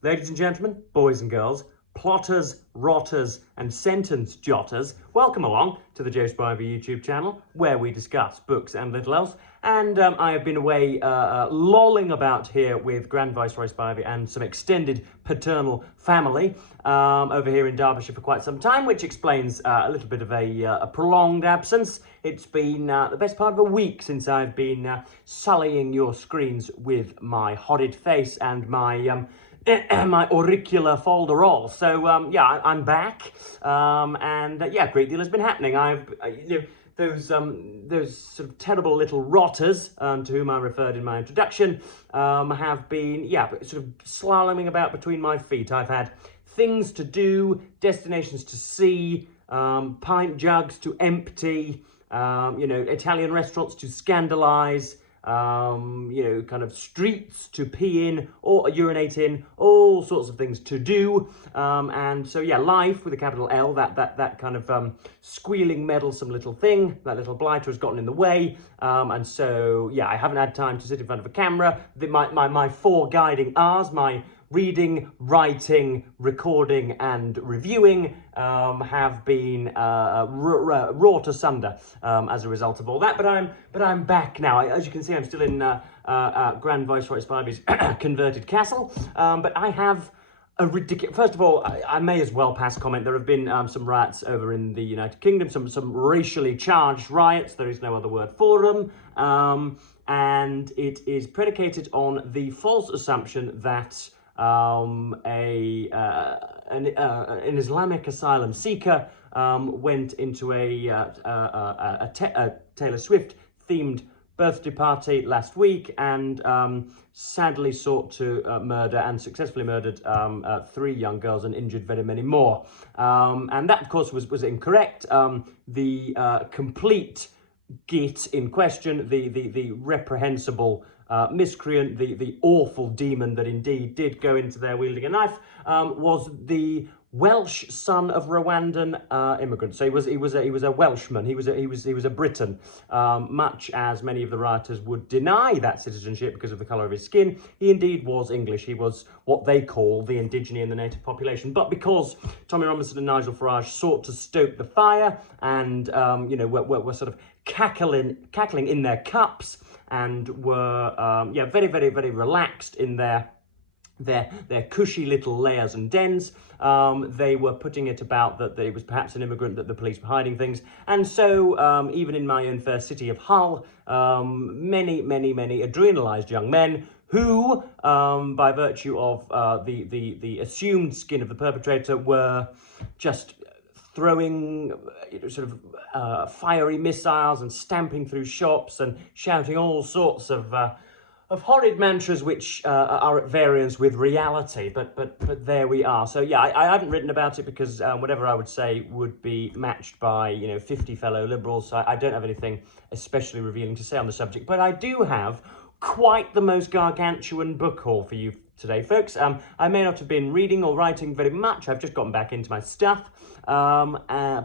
Ladies and gentlemen, boys and girls, plotters, rotters, and sentence jotters, welcome along to the Joe Spivey YouTube channel, where we discuss books and little else. And I have been away lolling about here with Grand Viceroy Spivey and some extended paternal family over here in Derbyshire for quite some time, which explains a little bit of a prolonged absence. It's been the best part of a week since I've been sullying your screens with my horrid face and my my auricular folderol. So yeah, I'm back, and yeah, a great deal has been happening. Those sort of terrible little rotters to whom I referred in my introduction have been sort of slaloming about between my feet. I've had things to do, destinations to see, pint jugs to empty, Italian restaurants to scandalise. Kind of streets to pee in or urinate in, all sorts of things to do. And so, yeah, life with a capital L, that kind of squealing, meddlesome little thing, that little blighter has gotten in the way. And so, yeah, I haven't had time to sit in front of a camera. My four guiding R's, my reading, writing, recording, and reviewing have been wrought asunder as a result of all that. But I'm back now. As you can see, I'm still in Grand Viceroy Spivey's converted castle. But I have a ridiculous. First of all, I may as well pass comment. There have been some riots over in the United Kingdom, some racially charged riots. There is no other word for them. And it is predicated on the false assumption that an Islamic asylum seeker went into a Taylor Swift themed birthday party last week and sadly sought to murder and successfully murdered 3 young girls and injured very many more. And that, of course, was incorrect. The complete git in question, the reprehensible miscreant, the awful demon that indeed did go into there wielding a knife, was the Welsh son of Rwandan immigrants. So he was a Welshman. He was a Briton. Much as many of the rioters would deny that citizenship because of the colour of his skin, he indeed was English. He was what they call the indigene in the native population. But because Tommy Robinson and Nigel Farage sought to stoke the fire and were sort of cackling in their cups and were very, very, very relaxed in their cushy little lairs and dens. They were putting it about that it was perhaps an immigrant, that the police were hiding things. And so even in my own fair city of Hull, many adrenalised young men who, by virtue of the assumed skin of the perpetrator, were just throwing fiery missiles and stamping through shops and shouting all sorts of horrid mantras which are at variance with reality, but there we are. So yeah, I haven't written about it because whatever I would say would be matched by 50 fellow liberals, so I don't have anything especially revealing to say on the subject. But I do have quite the most gargantuan book haul for you today, folks. I may not have been reading or writing very much. I've just gotten back into my stuff, but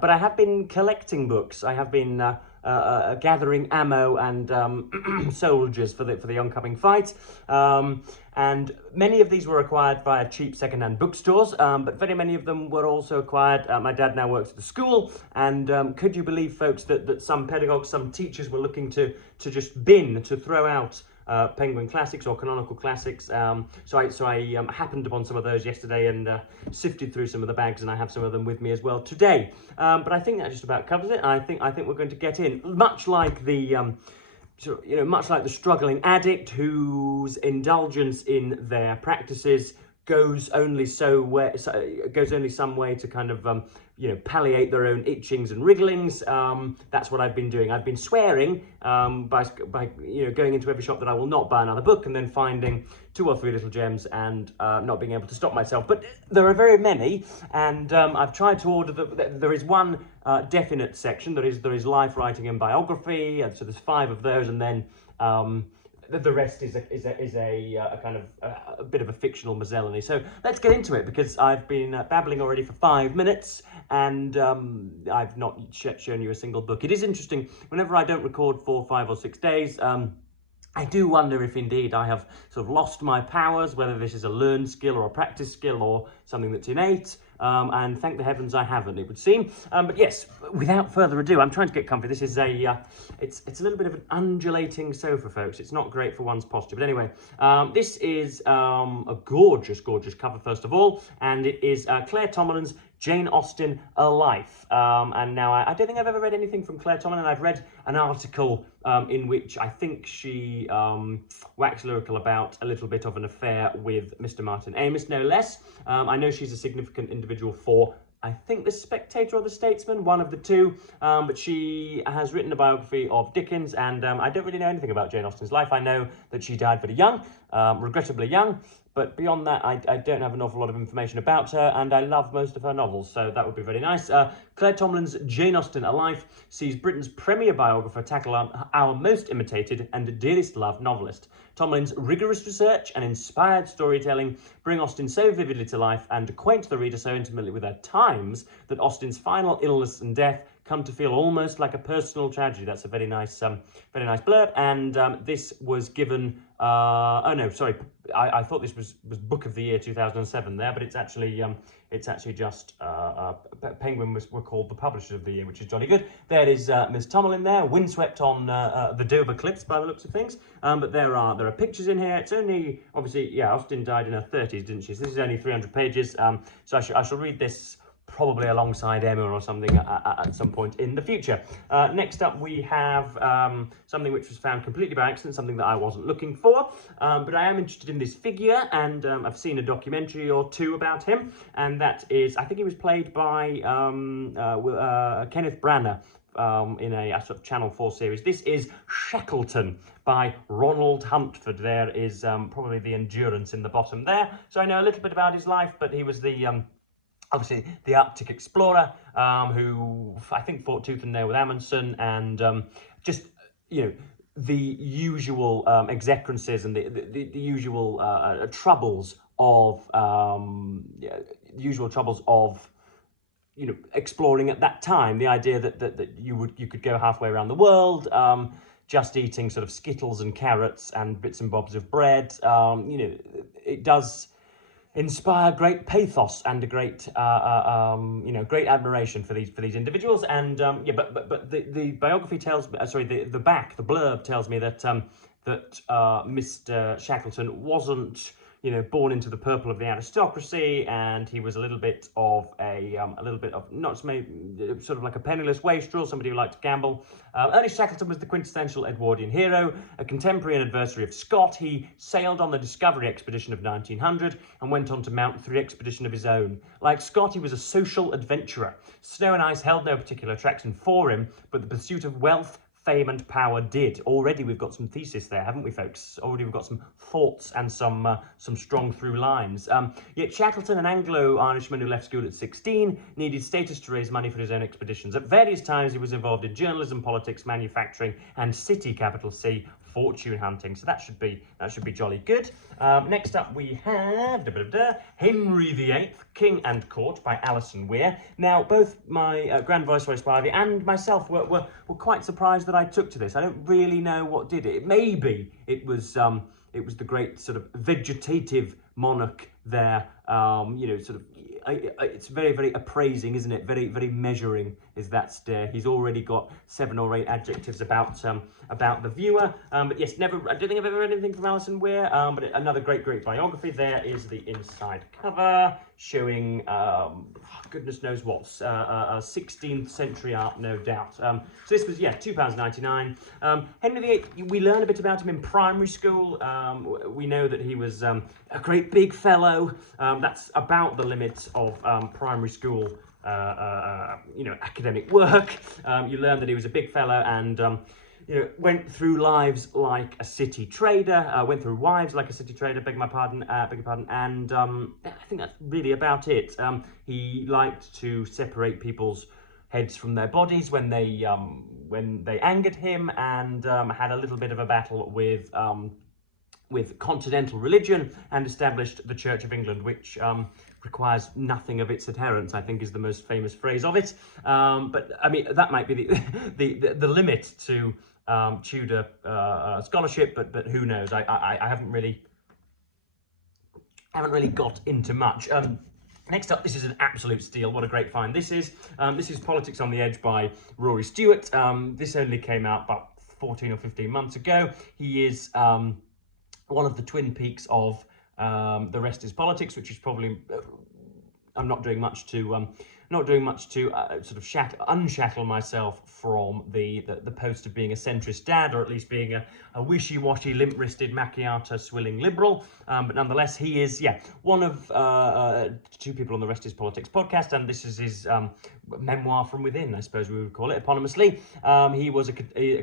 I have been collecting books. I have been gathering ammo and soldiers for the oncoming fight. And many of these were acquired via cheap second-hand bookstores, but very many of them were also acquired. My dad now works at the school, and could you believe, folks, that some pedagogues, some teachers were looking to just throw out Penguin Classics or Canonical Classics. So I happened upon some of those yesterday and sifted through some of the bags, and I have some of them with me as well today. But I think that just about covers it. I think we're going to get in, much like the much like the struggling addict whose indulgence in their practices goes only some way to kind of palliate their own itchings and wrigglings. That's what I've been doing. I've been swearing by going into every shop that I will not buy another book, and then finding 2 or 3 little gems and not being able to stop myself. But there are very many, and I've tried to order there is one definite section. There is life, writing, and biography. And so there's 5 of those, and then the rest is a kind of a bit of a fictional miscellany. So let's get into it, because I've been babbling already for 5 minutes, and I've not shown you a single book. It is interesting, whenever I don't record for 5 or 6 days, I do wonder if indeed I have sort of lost my powers, whether this is a learned skill or a practice skill or something that's innate, and thank the heavens I haven't, it would seem. But yes, without further ado, I'm trying to get comfy. This is it's a little bit of an undulating sofa, folks. It's not great for one's posture. But anyway, this is a gorgeous, gorgeous cover, first of all, and it is Claire Tomalin's Jane Austen, A Life. And now I don't think I've ever read anything from Claire Tomlin. I've read an article in which I think she waxed lyrical about a little bit of an affair with Mr. Martin Amis, no less. I know she's a significant individual for, I think, The Spectator or The Statesman, one of the two, but she has written a biography of Dickens, and I don't really know anything about Jane Austen's life. I know that she died very young, regrettably young, but beyond that, I don't have an awful lot of information about her, and I love most of her novels, so that would be very nice. Claire Tomlin's Jane Austen, A Life sees Britain's premier biographer tackle our most imitated and dearest loved novelist. Tomlin's rigorous research and inspired storytelling bring Austen so vividly to life and acquaint the reader so intimately with her times that Austen's final illness and death come to feel almost like a personal tragedy. That's a very nice blurb. And this was given. Oh no, sorry. I thought this was Book of the Year 2007 there, but it's actually just Penguin were called the Publishers of the Year, which is jolly good. There is Ms. Tomlin there, windswept on the Dover Cliffs by the looks of things. But there are pictures in here. It's only, obviously, yeah, Austen died in her 30s, didn't she? So this is only 300 pages. So I shall read this probably alongside Emma or something at some point in the future. Next up, we have something which was found completely by accident, something that I wasn't looking for, but I am interested in this figure, and I've seen a documentary or two about him, and that is, I think he was played by Kenneth Branagh in a sort of Channel 4 series. This is Shackleton by Ronald Huntford. There is probably the Endurance in the bottom there. So I know a little bit about his life, but he was the obviously the Arctic explorer, who I think fought tooth and nail with Amundsen, and just, you know, the usual execrances and the usual troubles of you know, exploring at that time. The idea that you could go halfway around the world, just eating sort of Skittles and carrots and bits and bobs of bread. You know, it does inspire great pathos and a great you know, great admiration for these individuals. And yeah, but the biography tells me, sorry, the blurb tells me that Mr. Shackleton wasn't, you know, born into the purple of the aristocracy, and he was a little bit of not maybe sort of like a penniless wastrel, somebody who liked to gamble. Ernest Shackleton was the quintessential Edwardian hero, a contemporary and adversary of Scott. He sailed on the Discovery Expedition of 1900 and went on to mount 3 expeditions of his own. Like Scott, he was a social adventurer. Snow and ice held no particular attraction for him, but the pursuit of wealth, fame and power did. Already we've got some thesis there, haven't we, folks? Already we've got some thoughts and some strong through lines. Yet Shackleton, an Anglo-Irishman who left school at 16, needed status to raise money for his own expeditions. At various times he was involved in journalism, politics, manufacturing and city, capital C, fortune hunting. So that should be jolly good. Next up we have Henry VIII, King and Court by Alison Weir. Now both my Grand Viceroy Spivey and myself were quite surprised that I took to this. I don't really know what did it. Maybe it was the great sort of vegetative monarch there. You know, sort of, it's very, very appraising, isn't it? Very, very measuring is that stare. He's already got 7 or 8 adjectives about the viewer. But yes, I don't think I've ever read anything from Alison Weir. But another great biography. There is the inside cover showing goodness knows what, 16th century art, no doubt. So this was, yeah, £2.99. Henry VIII, we learn a bit about him in primary school. We know that he was a great big fellow. That's about the limit of primary school you know, academic work. You learn that he was a big fella and you know, went through lives like a city trader, went through wives like a city trader, beg your pardon, and I think that's really about it. He liked to separate people's heads from their bodies when they angered him, and had a little bit of a battle with continental religion, and established the Church of England, which requires nothing of its adherents, I think is the most famous phrase of it. But I mean, that might be the limit to Tudor scholarship, but who knows? I haven't really got into much. Next up, this is an absolute steal. What a great find this is. This is Politics on the Edge by Rory Stewart. This only came out about 14 or 15 months ago. He is one of the twin peaks of the rest is politics, which is probably I'm not doing much to sort of unshackle myself from the post of being a centrist dad, or at least being a wishy-washy, limp-wristed, macchiato-swilling liberal. But nonetheless, he is, one of two people on the Rest is Politics podcast, and this is his memoir from within, I suppose we would call it, eponymously. He was a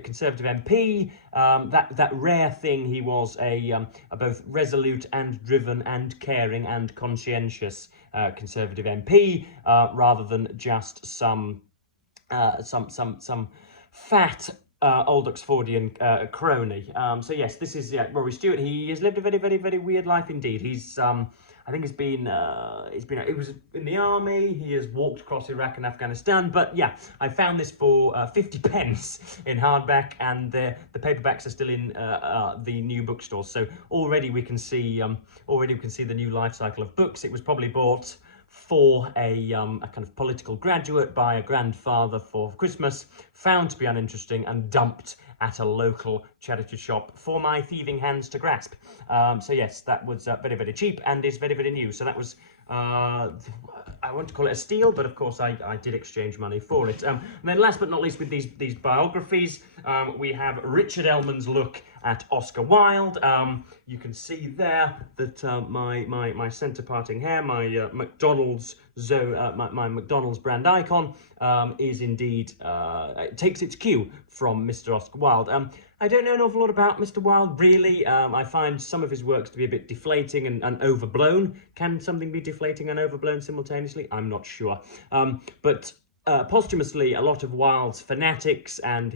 Conservative MP. That rare thing, he was a both resolute and driven and caring and conscientious Conservative MP, rather than just some fat old Oxfordian crony. So yes, this is Rory Stewart. He has lived a very, very, very weird life indeed. He's I think he was in the army. He has walked across Iraq and Afghanistan. But yeah, I found this for 50 pence in hardback, and the paperbacks are still in the new bookstores. So already we can see the new life cycle of books. It was probably bought for a kind of political graduate by a grandfather for Christmas, found to be uninteresting, and dumped at a local charity shop for my thieving hands to grasp. So yes, that was very, very cheap and is very, very new. So that was, I want to call it a steal, but of course I did exchange money for it. And then last but not least, with these biographies, we have Richard Elman's look at Oscar Wilde. You can see there that my centre parting hair, my McDonald's my McDonald's brand icon, is indeed takes its cue from Mr. Oscar Wilde. I don't know an awful lot about Mr. Wilde, really. I find some of his works to be a bit deflating and overblown. Can something be deflating and overblown simultaneously? I'm not sure. But posthumously, a lot of Wilde's fanatics and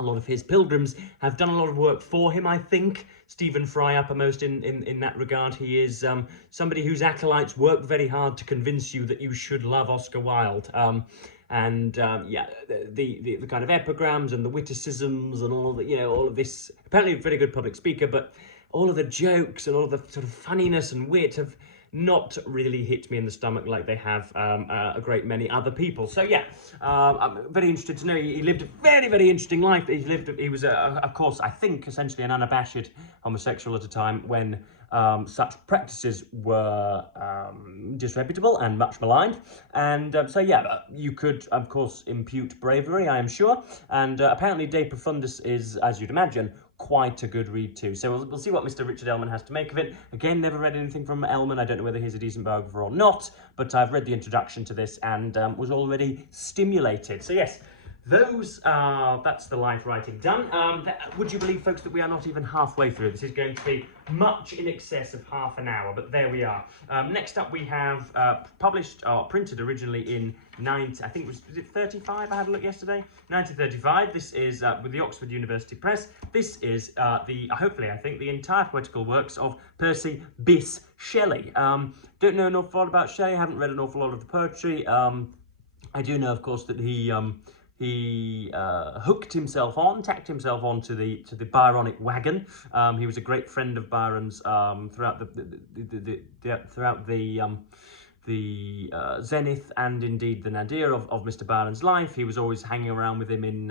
a lot of his pilgrims have done a lot of work for him, I think. Stephen Fry uppermost in that regard. He is somebody whose acolytes worked very hard to convince you that you should love Oscar Wilde. The kind of epigrams and the witticisms and all of all of this. Apparently a very good public speaker, but all of the jokes and all of the sort of funniness and wit have not really hit me in the stomach like they have a great many other people. So yeah, I'm very interested to know. He lived a very, very interesting life. He was, of course, I think, essentially an unabashed homosexual at a time when such practices were disreputable and much maligned. And so yeah, you could, of course, impute bravery, I am sure. And apparently De Profundis is, as you'd imagine, quite a good read too. So we'll see what Mr. Richard Elman has to make of it. Again, never read anything from Elman. I don't know whether he's a decent biographer or not, but I've read the introduction to this and was already stimulated. So yes, that's the life writing done. Would you believe, folks, that we are not even halfway through? This is going to be much in excess of half an hour, but there we are. Next up, we have printed originally in I think was it 35? I had a look yesterday. 1935. This is with the Oxford University Press. This is hopefully, I think, the entire poetical works of Percy B Shelly. Don't know an awful lot about Shelley. Haven't read an awful lot of the poetry. I do know, of course, that he tacked himself on to the Byronic wagon. He was a great friend of Byron's throughout the zenith and indeed the nadir of Mr. Byron's life. He was always hanging around with him in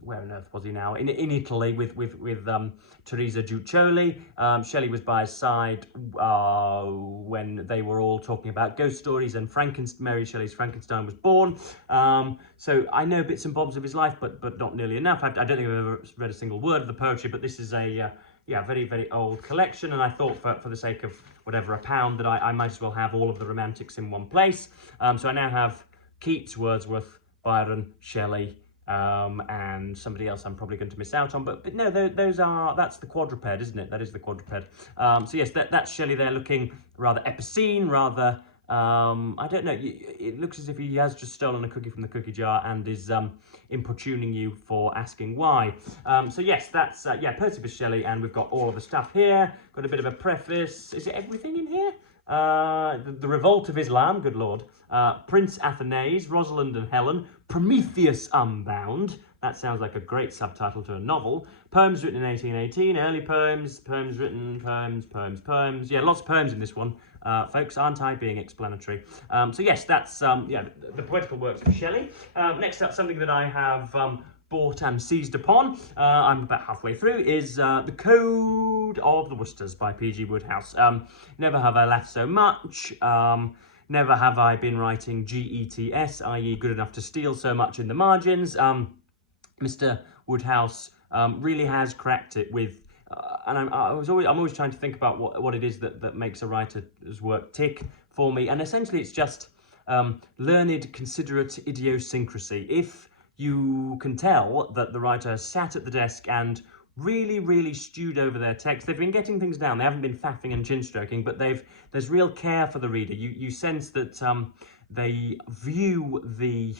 where on earth was he now? In Italy with Teresa Giudicelli. Shelley was by his side when they were all talking about ghost stories, and Mary Shelley's Frankenstein was born. So I know bits and bobs of his life, but not nearly enough. I don't think I've ever read a single word of the poetry, but this is a very, very old collection, and I thought for the sake of whatever, £1, that I might as well have all of the romantics in one place. So I now have Keats, Wordsworth, Byron, Shelley, and somebody else I'm probably going to miss out on, but no, that's the quadruped, isn't it? That is the quadruped. So yes, that's Shelley there, looking rather epicene, rather I don't know, it looks as if he has just stolen a cookie from the cookie jar and is importuning you for asking why. So yes, that's Percy B Shelly, and we've got all of the stuff here. Got a bit of a preface. Is it everything in here? The Revolt of Islam, good lord. Prince Athanase, Rosalind and Helen, Prometheus Unbound. That sounds like a great subtitle to a novel. Poems written in 1818, early poems, poems written, poems. Yeah, lots of poems in this one, folks. Aren't I being explanatory? So yes, that's yeah, the poetical works of Shelley. Next up, something that I have bought and seized upon, I'm about halfway through, is The Code of the Worcesters by P.G. Wodehouse. Never have I laughed so much. Never have I been writing GETS, i.e. good enough to steal, so much in the margins. Mr. Wodehouse really has cracked it with, and I'm always trying to think about what it is that makes a writer's work tick for me, and essentially it's just learned, considerate idiosyncrasy. If you can tell that the writer has sat at the desk and really stewed over their text. They've been getting things down. They haven't been faffing and chin stroking, but there's real care for the reader. You sense that they view the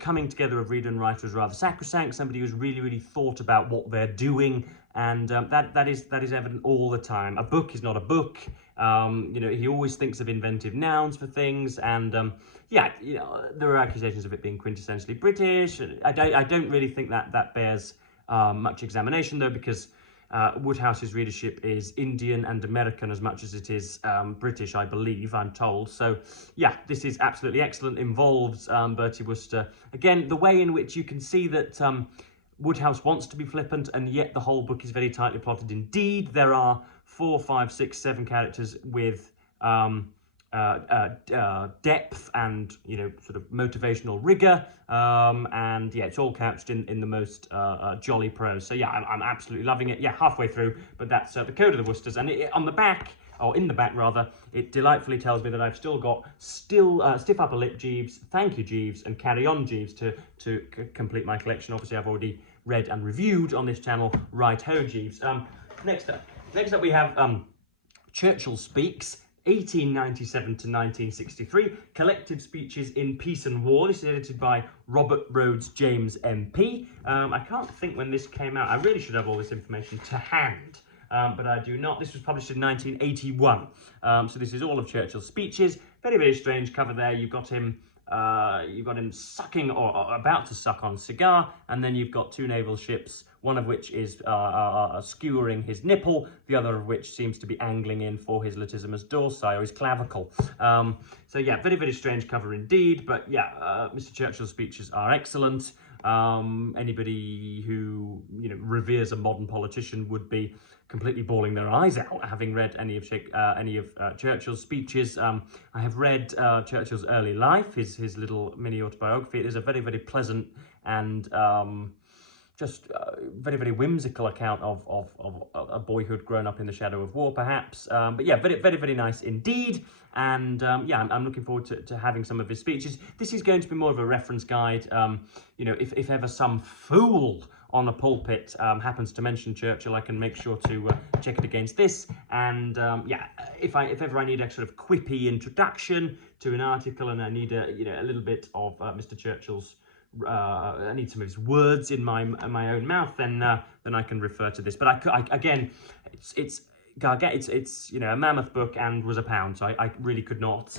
coming together of reader and writer as rather sacrosanct. Somebody who's really thought about what they're doing, and that is evident all the time. A book is not a book. You know, he always thinks of inventive nouns for things, and yeah, you know, there are accusations of it being quintessentially British. I don't really think that bears much examination, though, because Wodehouse's readership is Indian and American as much as it is British, I believe, I'm told. So, yeah, this is absolutely excellent. Involves Bertie Wooster. Again, the way in which you can see that Wodehouse wants to be flippant, and yet the whole book is very tightly plotted indeed. There are 4, 5, 6, 7 characters with depth and, you know, sort of motivational rigor, and yeah, it's all couched in the most jolly prose. So yeah, I'm absolutely loving it. Yeah, halfway through, but that's The Code of the Worcesters, and on the back, or in the back rather, it delightfully tells me that I've still got Stiff Upper Lip Jeeves, Thank You Jeeves, and Carry On Jeeves to complete my collection. Obviously, I've already read and reviewed on this channel Right Ho Jeeves. Next up we have Churchill Speaks, 1897 to 1963, Collective Speeches in Peace and War. This is edited by Robert Rhodes James MP. I can't think when this came out. I really should have all this information to hand, but I do not. This was published in 1981. So this is all of Churchill's speeches. Very strange cover there. You've got him sucking or about to suck on a cigar, and then you've got 2 naval ships, one of which is skewering his nipple, the other of which seems to be angling in for his latissimus dorsi, or his clavicle. So yeah, very strange cover indeed, but yeah, Mr. Churchill's speeches are excellent. Anybody who, you know, reveres a modern politician would be completely bawling their eyes out having read any of Churchill's speeches. I have read Churchill's early life, his little mini autobiography. It is a very pleasant and just very whimsical account of a boyhood grown up in the shadow of war, perhaps. But yeah, very nice indeed. And yeah, I'm looking forward to having some of his speeches. This is going to be more of a reference guide. You know, if ever some fool on a pulpit happens to mention Churchill, I can make sure to check it against this. And yeah, if ever I need a sort of quippy introduction to an article, and I need a little bit of Mr. Churchill's, I need some of his words in my own mouth, then I can refer to this. But again, it's you know, a mammoth book and was £1, so I really could not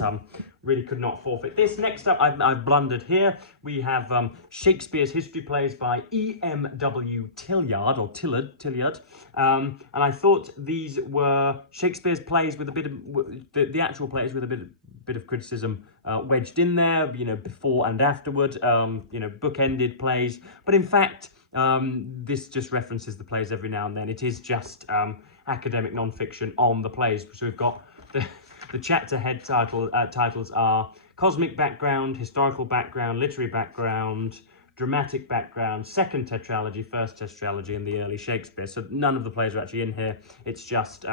forfeit this. Next up, I've blundered here. We have Shakespeare's history plays by E.M.W. Tilliard, and I thought these were Shakespeare's plays with a bit of the actual plays with a bit of criticism wedged in there, you know, before and afterward, you know, bookended plays. But in fact, this just references the plays every now and then. It is just academic non-fiction on the plays. So we've got the chapter head titles are Cosmic Background, Historical Background, Literary Background, Dramatic Background, Second Tetralogy, First Tetralogy, and the Early Shakespeare. So none of the plays are actually in here. It's just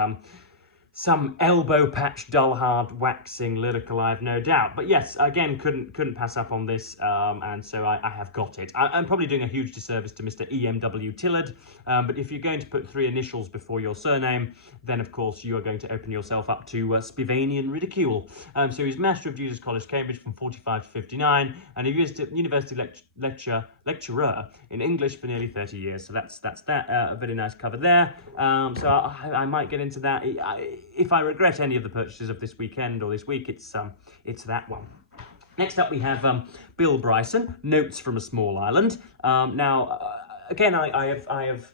some elbow patch, dull hard, waxing lyrical, I have no doubt. But yes, again, couldn't pass up on this, and so I have got it. I'm probably doing a huge disservice to Mr. E.M.W. Tilliard, but if you're going to put 3 initials before your surname, then of course you are going to open yourself up to Spivanian ridicule. So he's Master of Jesus College, Cambridge from 45 to 59, and he was university lecturer in English for nearly 30 years. So that's that. A very nice cover there. So I might get into that. If I regret any of the purchases of this weekend or this week, it's that one. Next up, we have Bill Bryson, Notes from a Small Island. Again, I have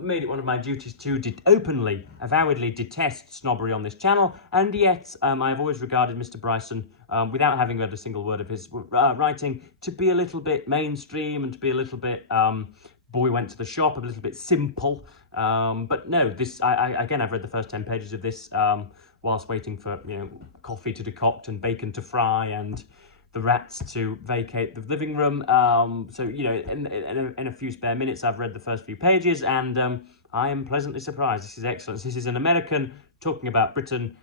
made it one of my duties to openly, avowedly detest snobbery on this channel, and yet I've always regarded Mr. Bryson, without having read a single word of his writing, to be a little bit mainstream and to be a little bit boy went to the shop, a little bit simple. But no, again, I've read the first 10 pages of this whilst waiting for coffee to decoct and bacon to fry and the rats to vacate the living room. So in a few spare minutes, I've read the first few pages, and I am pleasantly surprised. This is excellent. This is an American talking about Britain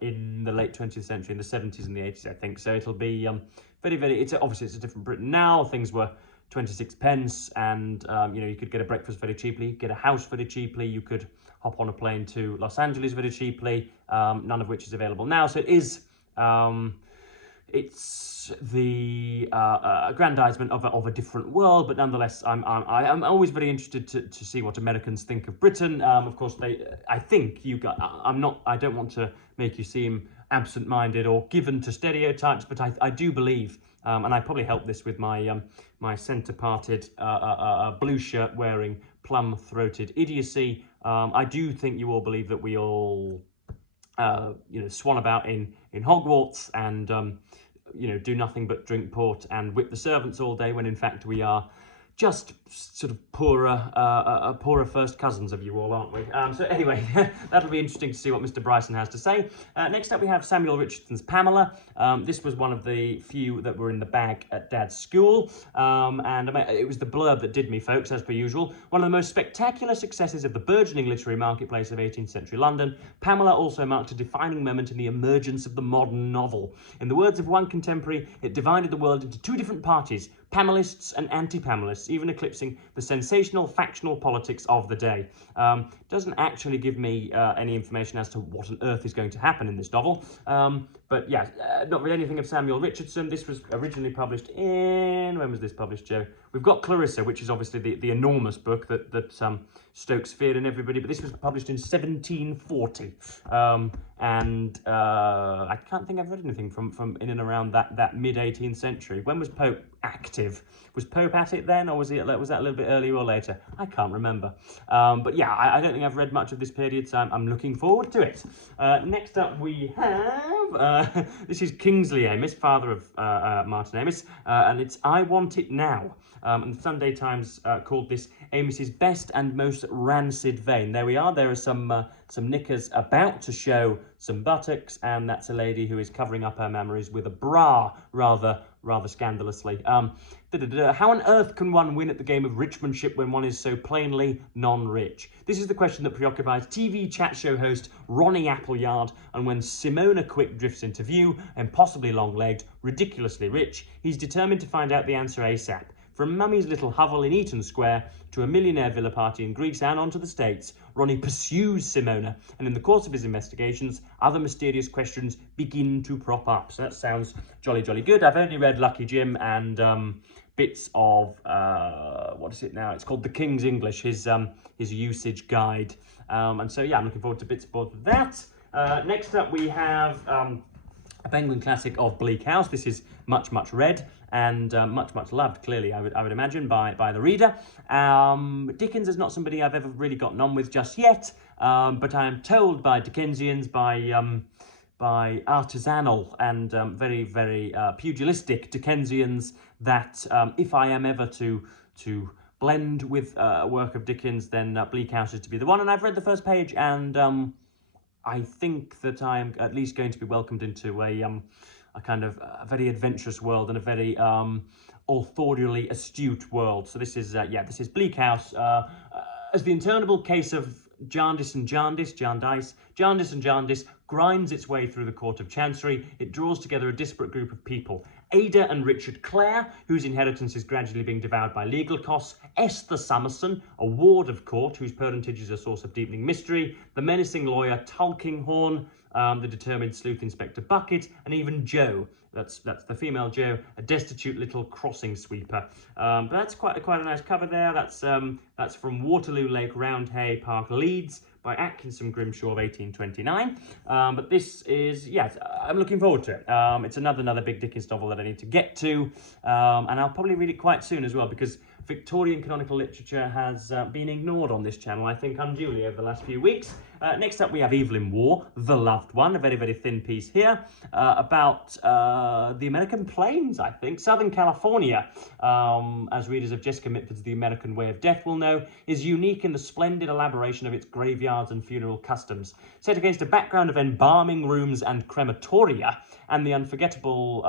in the late 20th century, in the 70s and the 80s, I think. So it'll be obviously it's a different Britain now. Things were 26 pence, and you could get a breakfast very cheaply, get a house very cheaply, you could hop on a plane to Los Angeles very cheaply, none of which is available now. So it is it's the aggrandizement of a different world, but nonetheless, I'm always very interested to see what Americans think of Britain. Of course, I don't want to make you seem absent-minded or given to stereotypes, but I do believe, and I probably helped this with my my centre-parted blue shirt wearing plum-throated idiocy. I do think you all believe that we all swan about in Hogwarts and do nothing but drink port and whip the servants all day, when in fact we are just sort of poorer first cousins of you all, aren't we? So anyway, that'll be interesting to see what Mr. Bryson has to say. Next up, we have Samuel Richardson's Pamela. This was one of the few that were in the bag at Dad's school, and it was the blurb that did me, folks, as per usual. One of the most spectacular successes of the burgeoning literary marketplace of 18th century London, Pamela also marked a defining moment in the emergence of the modern novel. In the words of one contemporary, it divided the world into two different parties, Pamelists and anti-Pamelists, even eclipsing the sensational factional politics of the day. Doesn't actually give me any information as to what on earth is going to happen in this novel. But yeah, not read anything of Samuel Richardson. This was originally published in... When was this published, Joe? We've got Clarissa, which is obviously the enormous book that stokes fear in everybody, but this was published in 1740. I can't think I've read anything from in and around that mid-18th century. When was Pope active? Was Pope at it then, or was that a little bit earlier or later? I can't remember. But yeah, I don't think I've read much of this period, so I'm looking forward to it. Next up, we have... this is Kingsley Amis, father of Martin Amis, and it's I Want It Now. And the Sunday Times called this Amis's best and most rancid vein. There we are. There are some knickers about to show some buttocks, and that's a lady who is covering up her memories with a bra, rather scandalously. How on earth can one win at the game of richmanship when one is so plainly non-rich? This is the question that preoccupies TV chat show host Ronnie Appleyard, and when Simona Quick drifts into view, impossibly long-legged, ridiculously rich, he's determined to find out the answer ASAP. From Mummy's little hovel in Eaton Square to a millionaire villa party in Greece and on to the States, Ronnie pursues Simona, and in the course of his investigations, other mysterious questions begin to crop up. So that sounds jolly good. I've only read Lucky Jim and bits of, what is it now? It's called The King's English, his usage guide. And so, yeah, I'm looking forward to bits of both of that. Next up, we have a Penguin classic of Bleak House. This is much read and much loved, clearly, I would imagine, by the reader. Dickens is not somebody I've ever really gotten on with just yet, but I am told by Dickensians, by artisanal and very pugilistic Dickensians, that if I am ever to blend with a work of Dickens, then Bleak House is to be the one. And I've read the first page, and I think that I am at least going to be welcomed into a kind of a very adventurous world and a very authorially astute world. So this is Bleak House. As the interminable case of Jarndyce and Jarndyce grinds its way through the Court of Chancery, it draws together a disparate group of people. Ada and Richard Clare, whose inheritance is gradually being devoured by legal costs, Esther Summerson, a ward of court whose parentage is a source of deepening mystery, the menacing lawyer Tulkinghorn, the determined sleuth Inspector Bucket, and even Jo, that's the female Jo, a destitute little crossing sweeper. But that's quite a nice cover there. That's from Waterloo Lake, Roundhay Park, Leeds, by Atkinson Grimshaw of 1829. But this is, yes, I'm looking forward to it. It's another big Dickens novel that I need to get to, and I'll probably read it quite soon as well, because Victorian canonical literature has been ignored on this channel, I think, unduly over the last few weeks. Next up, we have Evil in War, The Loved One, a very thin piece here, about the American plains, I think. Southern California, as readers of Jessica Mitford's The American Way of Death will know, is unique in the splendid elaboration of its graveyards and funeral customs. Set against a background of embalming rooms and crematoria, and the unforgettable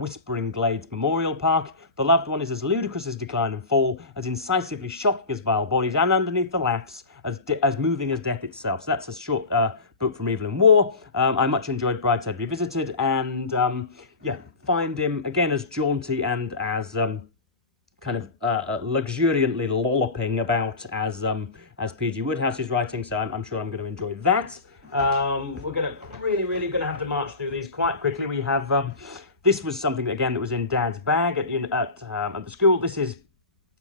Whispering Glades Memorial Park, The Loved One is as ludicrous as Decline and Fall, as incisively shocking as Vile Bodies, and underneath the laughs, as moving as death itself. So that's a short book from Evil in War. I much enjoyed Brideshead Revisited, and yeah, find him again as jaunty and as kind of luxuriantly lolloping about as P.G. Wodehouse is writing. So I'm sure I'm going to enjoy that. We're gonna really gonna have to march through these quite quickly. We have this was something again that was in Dad's bag at the school. This is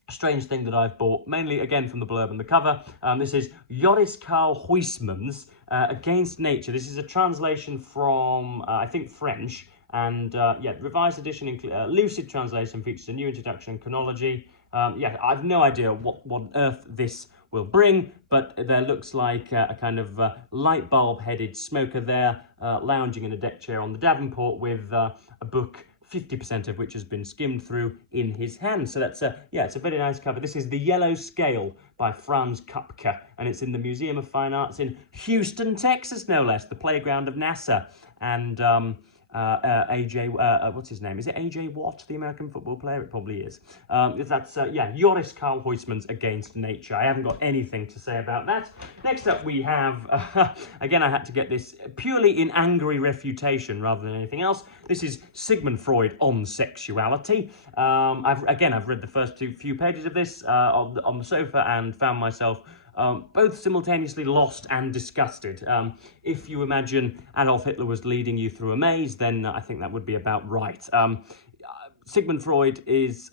a strange thing that I've bought, mainly again from the blurb and the cover. This is Joris Karl Huysmans' Against Nature. This is a translation from I think French, and yeah, revised edition, lucid translation, features a new introduction and chronology. Yeah, I've no idea what on earth this will bring, but there looks like a kind of light bulb headed smoker there, lounging in a deck chair on the Davenport with a book, 50% of which has been skimmed through, in his hand. So that's yeah, it's a very nice cover. This is The Yellow Scale by Franz Kupke, and it's in the Museum of Fine Arts in Houston, Texas, no less, the playground of NASA. And AJ, what's his name? Is it AJ Watt, the American football player? It probably is. That's, yeah, Joris Karl Huysmans' Against Nature. I haven't got anything to say about that. Next up we have, again, I had to get this purely in angry refutation rather than anything else. This is Sigmund Freud on Sexuality. I've read the first few pages of this on the sofa and found myself both simultaneously lost and disgusted. If you imagine Adolf Hitler was leading you through a maze, then I think that would be about right. Sigmund Freud is,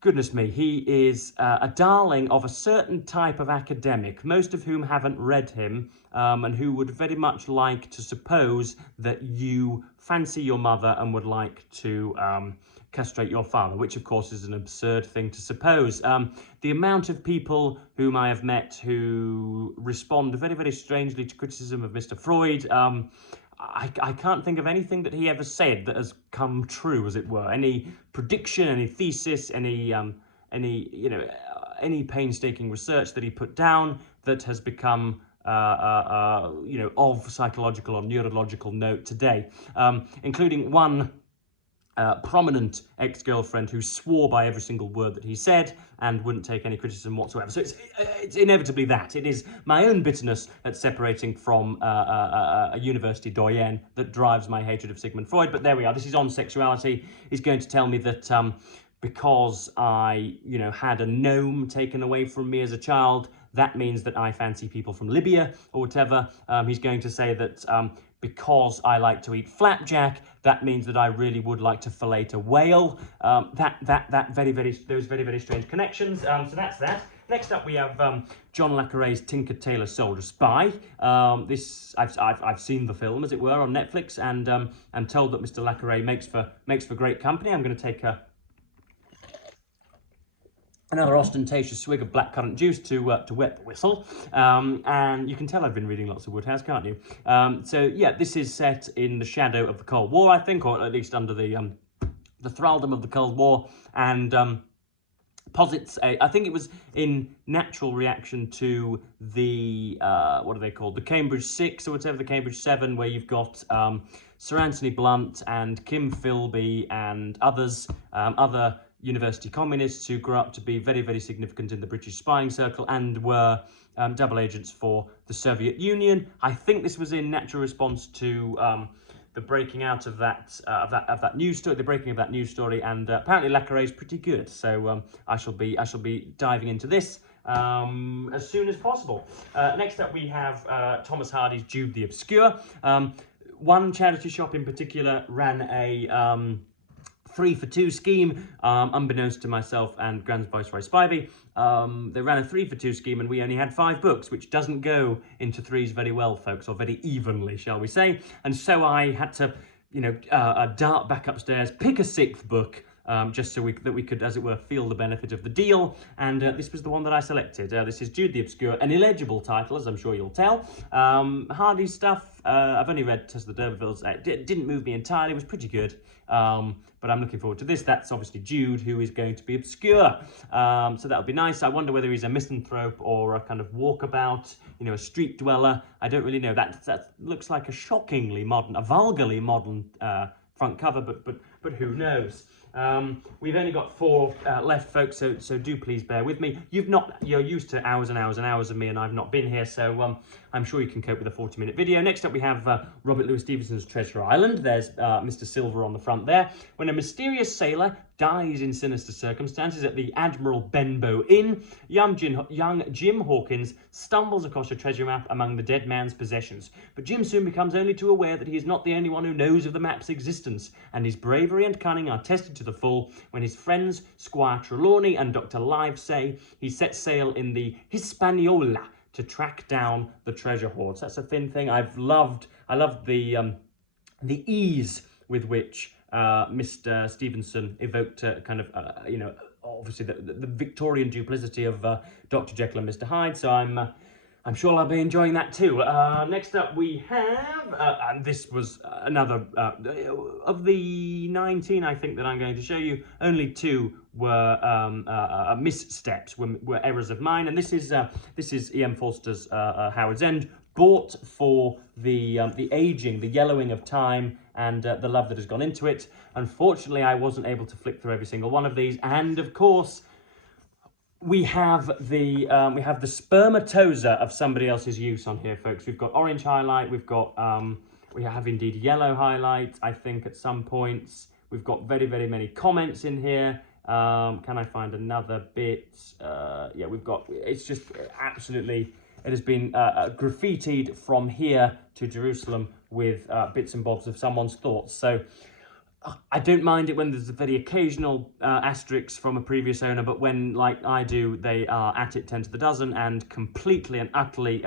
goodness me, he is a darling of a certain type of academic, most of whom haven't read him, and who would very much like to suppose that you fancy your mother and would like to castrate your father, which of course is an absurd thing to suppose. The amount of people whom I have met who respond very strangely to criticism of Mr. Freud, I can't think of anything that he ever said that has come true, as it were. Any prediction, any thesis, any painstaking research that he put down that has become of psychological or neurological note today, including one prominent ex-girlfriend who swore by every single word that he said and wouldn't take any criticism whatsoever. So it's inevitably that. It is my own bitterness at separating from a university doyen that drives my hatred of Sigmund Freud. But there we are. This is on sexuality. He's going to tell me that because I, had a gnome taken away from me as a child, that means that I fancy people from Libya or whatever. He's going to say that because I like to eat flapjack, that means that I really would like to fillet a whale. Those very strange connections. So that's that. Next up, we have John le Carré's Tinker Tailor Soldier Spy. This I've seen the film, as it were, on Netflix, and I'm told that Mr. le Carré makes for great company. I'm going to take another ostentatious swig of blackcurrant juice to wet the whistle. And you can tell I've been reading lots of Wodehouse, can't you? So yeah, this is set in the shadow of the Cold War, I think, or at least under the thraldom of the Cold War, and posits I think it was in natural reaction to the what are they called, the Cambridge 6 or whatever, the Cambridge 7, where you've got Sir Anthony Blunt and Kim Philby and others, other university communists who grew up to be very significant in the British spying circle and were double agents for the Soviet Union. I think this was in natural response to the breaking out of that news story, the breaking of that news story, and apparently le Carré is pretty good. So I shall be diving into this as soon as possible. Next up, we have Thomas Hardy's Jude the Obscure. One charity shop in particular ran a 3 for 2 scheme, unbeknownst to myself and Grand Viceroy Spivey. They ran a 3 for 2 scheme and we only had 5 books, which doesn't go into threes very well, folks, or very evenly, shall we say. And so I had to, you know, dart back upstairs, pick a 6th book, just so that we could, as it were, feel the benefit of the deal. And this was the one that I selected. This is Jude the Obscure, an illegible title, as I'm sure you'll tell. Hardy stuff. I've only read Tess of the D'Urbervilles. It didn't move me entirely. It was pretty good. But I'm looking forward to this. That's obviously Jude, who is going to be obscure. So that'll be nice. I wonder whether he's a misanthrope or a kind of walkabout, you know, a street dweller. I don't really know. That looks like a shockingly modern, a vulgarly modern front cover, but who knows? We've only got 4 left, folks, so do please bear with me. You're used to hours and hours and hours of me, and I've not been here, so I'm sure you can cope with a 40-minute video. Next up, we have Robert Louis Stevenson's Treasure Island. There's Mr. Silver on the front there. When a mysterious sailor dies in sinister circumstances at the Admiral Benbow Inn, young Jim Hawkins stumbles across a treasure map among the dead man's possessions. But Jim soon becomes only too aware that he is not the only one who knows of the map's existence, and his bravery and cunning are tested to the full when his friends Squire Trelawney and Dr. Livesay he sets sail in the Hispaniola to track down the treasure hoards. That's a thin thing. I loved the ease with which Mr. Stevenson evoked kind of, you know, obviously the Victorian duplicity of Dr. Jekyll and Mr. Hyde. So I'm sure I'll be enjoying that too. Next up we have, and this was another, of the 19 I think that I'm going to show you, only 2 were missteps, were errors of mine. And this is E.M. Forster's Howard's End, bought for the aging, the yellowing of time, and the love that has gone into it. Unfortunately, I wasn't able to flick through every single one of these, and of course, we have the spermatoza of somebody else's use on here, folks. We've got orange highlight. We've got we have indeed yellow highlight. I think at some points we've got very many comments in here. Can I find another bit? Yeah, we've got. It's just absolutely. It has been graffitied from here to Jerusalem with bits and bobs of someone's thoughts. So I don't mind it when there's a very occasional asterisks from a previous owner, but when, like I do, they are at it 10 to the dozen and completely and utterly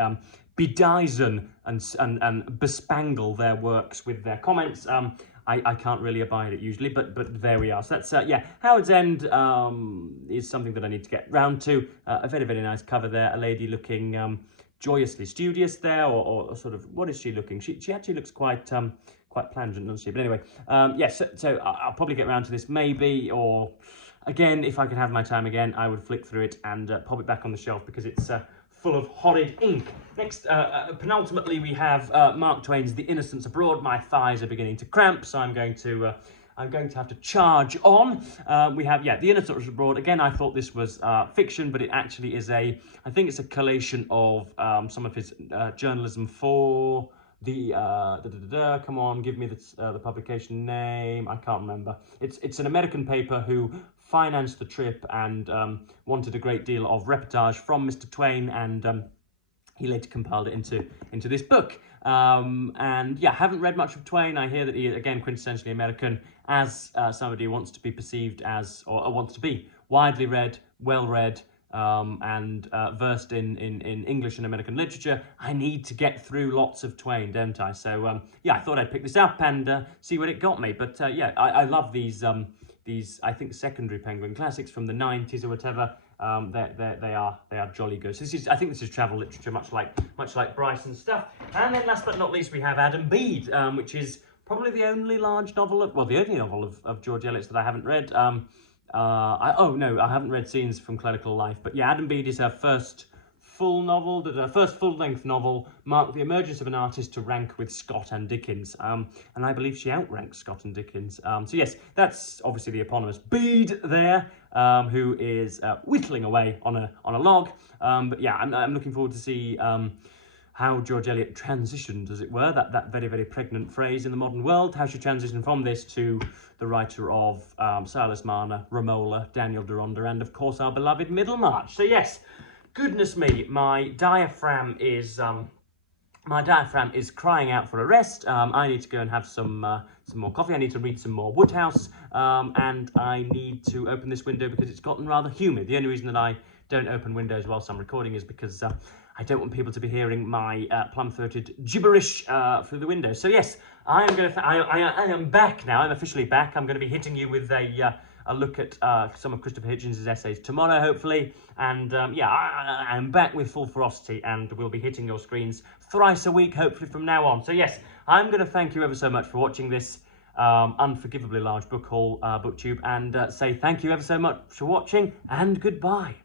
bedizen and bespangle their works with their comments, I can't really abide it usually, but there we are. So that's, yeah, Howard's End is something that I need to get round to. A very nice cover there, a lady looking joyously studious there, or sort of, what is she looking? She actually looks quite plangent, doesn't she? But anyway, yes, so I'll probably get around to this maybe, or again, if I could have my time again, I would flick through it and pop it back on the shelf because it's full of horrid ink. Next, penultimately, we have Mark Twain's The Innocents Abroad. My thighs are beginning to cramp, so I'm going to have to charge on. We have, yeah, The Innocents Abroad. Again, I thought this was fiction, but it actually is I think it's a collation of some of his journalism for the, come on, give me the publication name. I can't remember. It's an American paper who financed the trip and wanted a great deal of reportage from Mr. Twain, and he later compiled it into this book. And yeah, haven't read much of Twain. I hear that he is, again, quintessentially American, as somebody who wants to be perceived as, or wants to be widely read, well read, and versed in English and American literature. I need to get through lots of Twain, don't I? So yeah, I thought I'd pick this up and see what it got me. But yeah, I love these I think secondary Penguin classics from the 90s or whatever. They are jolly good. So I think this is travel literature, much like Bryson stuff. And then last but not least, we have Adam Bede, which is probably the only large novel, the only novel of George Eliot's that I haven't read. I haven't read Scenes from Clerical Life, but yeah, Adam Bede is her first full novel, first full-length novel, marked the emergence of an artist to rank with Scott and Dickens, and I believe she outranks Scott and Dickens. So yes, that's obviously the eponymous Bede there, who is whittling away on a log. But yeah, I'm looking forward to see how George Eliot transitioned, as it were, that very pregnant phrase in the modern world, how she transitioned from this to the writer of Silas Marner, Romola, Daniel Deronda, and of course our beloved Middlemarch. So yes, goodness me, my diaphragm is My diaphragm is crying out for a rest. I need to go and have some more coffee. I need to read some more Woodhouse, and I need to open this window because it's gotten rather humid. The only reason that I don't open windows whilst I'm recording is because I don't want people to be hearing my plum-throated gibberish through the window. So yes, I am back now. I'm officially back. I'm going to be hitting you with a look at some of Christopher Hitchens' essays tomorrow, hopefully. And yeah, I'm back with full ferocity, and we'll be hitting your screens thrice a week, hopefully, from now on. So yes, I'm going to thank you ever so much for watching this unforgivably large book haul, booktube, and say thank you ever so much for watching, and goodbye.